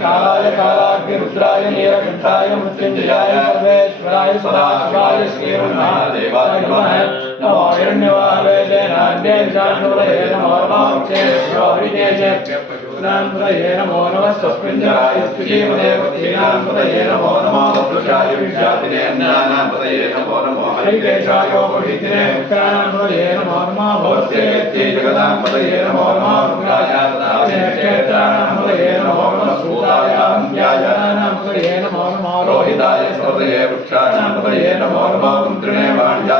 कालाय कालाग्निरुद्राय नीलकण्ठाय मृत्युञ्जयाय सर्वेश्वराय सदाशिवाय श्रीमन्महादेवाय नमः। नमो हिरण्यवाहवे जयनान्ये विशाणुरये नमो नमोक्षे हरितेजे नमो नमः। स्वस्मिञ्जराय सुजीवदेवतीनां नमो नमो। पुरुषाय विद्यातिने हरिकेशायोपवितिने विक्राणां नमो। नमः भवस्येत्यै जगदां नमो रुद्राय क्षेत्राणां नमो। नमः सूतायां व्याजानां नमो नमः रोहिताय स्मृतये वृक्षाणां नमो नमः कुन्द्रिणे वाणिजाय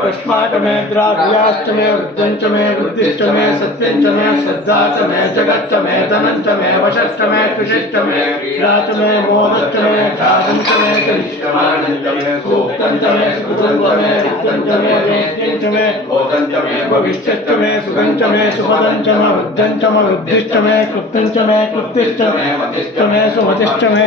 पुष्मा च मे द्राव्याश्च मे वृद्धं मे वृद्धिश्च मे सत्यं च मे श्रद्धा च मे जगच्च मे धनं च मे वशश्च मे कृषिश्च मे क्रीडा च मे मोदश्च मे ध्यानं च मे सूक्तं च मे सुकृतं मे वित्तं मे वेद्यं मे भविष्यश्च मे सुखं मे सुपदं मे वृद्धं मे वृद्धिश्च मे कृप्तं मे कृप्तिश्च मे मतिश्च मे सुमतिश्च मे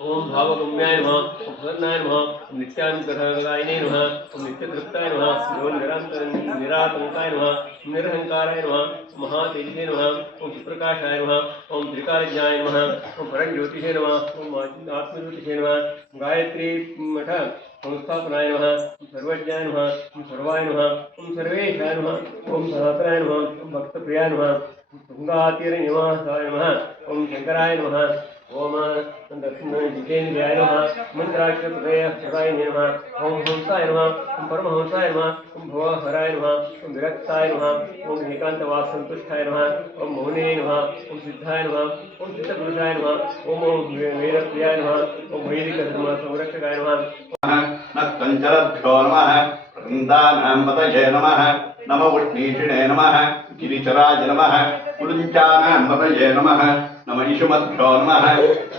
ओम भावगम्याय नमः प्रसन्नाय नमः ओम नित्यान्तरगायिने नमः ओम नित्यतृप्ताय नमः ओम निरान्तर निरातंकाय नमः निरहंकाराय नमः महातेजसे नमः ओम सुप्रकाशाय नमः ओम त्रिकालज्ञाय नमः ओम परज्योतिषे नमः ओम आत्मज्योतिषे नमः गायत्री मठ संस्थापनाय नमः सर्वज्ञाय नमः सर्वाय नमः ओम सर्वेशाय नमः ओम सहस्राय नमः ओम भक्तप्रियाय नमः ओम तुङ्गातीरनिवासाय नमः ओम शंकराय नमः ओम जितेन्द्रियाय नमः मन्त्राक्षपदय सदाय नमः ओम हंसाय नमः ओम परमहंसाय नमः ओम भवहराय नमः ओम विरक्ताय नमः ओम एकान्तवासन्तुष्टाय नमः ओम मौने नमः ओम सिद्धाय नमः ओम चित्तपुरुषाय नमः ओम ओम वेदप्रियाय नमः ओम वैदिकधर्म संरक्षकाय नमः नक्तञ्चलभ्यो नमः वृन्दानां पतये नमः नम उष्णीषिणे नमः गिरिचराज नमः कुलुञ्चानां पतये नमः, नम इषुमद्भ्यो नमः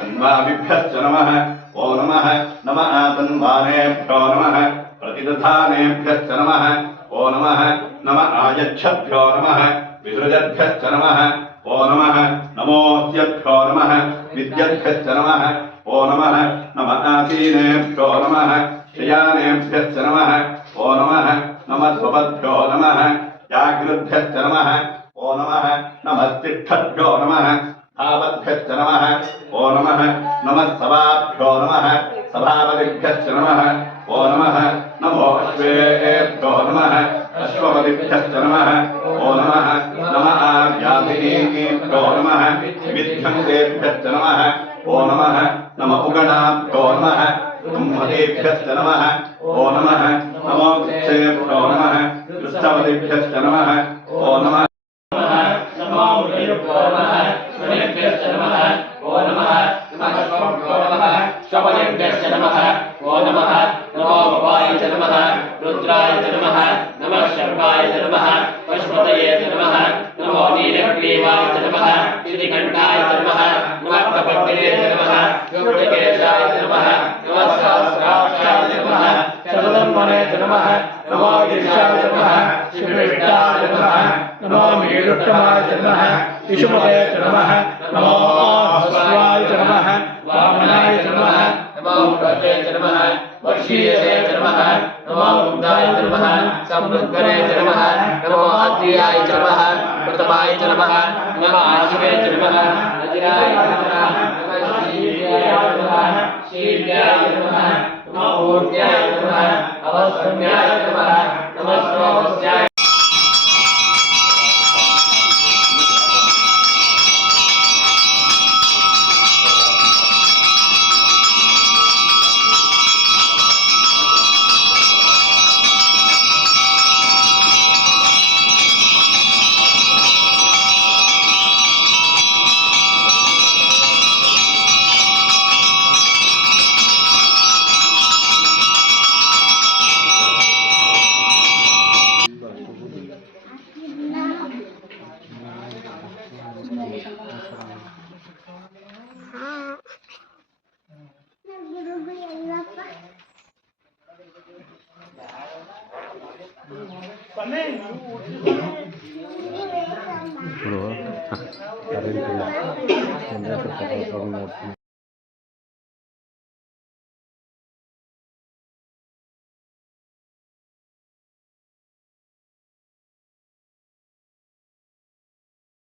अन्वाभिभ्यश्च नमः, ओ नमः, नम आतन्वानेभ्यो नमः, प्रतिदधानेभ्यश्च नमः, ओ नमः, नम आयच्छद्भ्यो नमः विसृजद्भ्यश्च नमः, ओ नमः, नमोऽस्यभ्यो नमः विद्यद्भ्यश्च नमः, ओ नमः, नम आसीनेभ्यो नमः शयानेभ्यश्च नमः, ओ नमः नमः स्वपद्भ्यो नमः। नम नमः। ओ नमः। नमस्तिभ्यो नमः। धाभ्य नमः। ओ नम। नमः नम। सभापतिभ्य नम। ओ नम। नमो अश्वेभ्यो नमः। नमः। ब्रह्मदेभ्यश्च नमः। ओ नमः। नमो। कृच्छेभ्यो नमः। कृष्णपतिभ्यश्च नमः। ओ नमः। नमो। मुनिभ्यो नमः मुनिभ्यश्च नमः ओ नमः नमः स्वभ्यो नमः स्वपदेभ्यश्च नमः ओ नमः नमो भवाय च नमः रुद्राय च नमः नमः शर्वाय च नमः पशुपतये च नमः नमो नीलग्रीवाय च नमः श्रीकण्ठाय च नमः नमः कपटिने च नमः योगकेशाय च नमः नमः सहस्राक्षाय च नमः शरदम्मने च नमः नमो गिरिशाय नमः शिवविष्टाय च नमः नमो मीरुत्तमाय च नमः विशुमते च नमः नमो हस्वाय च नमः वामनाय च नमः नमो प्रते च नमः वर्षीयसे च नमः नमो च नमः समृद्धने च नमः नमो अद्रियाय नमः प्रथमाय च नमः नमो आशिवे नमः अजिराय च नमः नमः शीव्याय नमः शीव्याय नमः नमो ऊर्ध्याय नमः अवसम्याय च ఇప్పుడు కరెంట్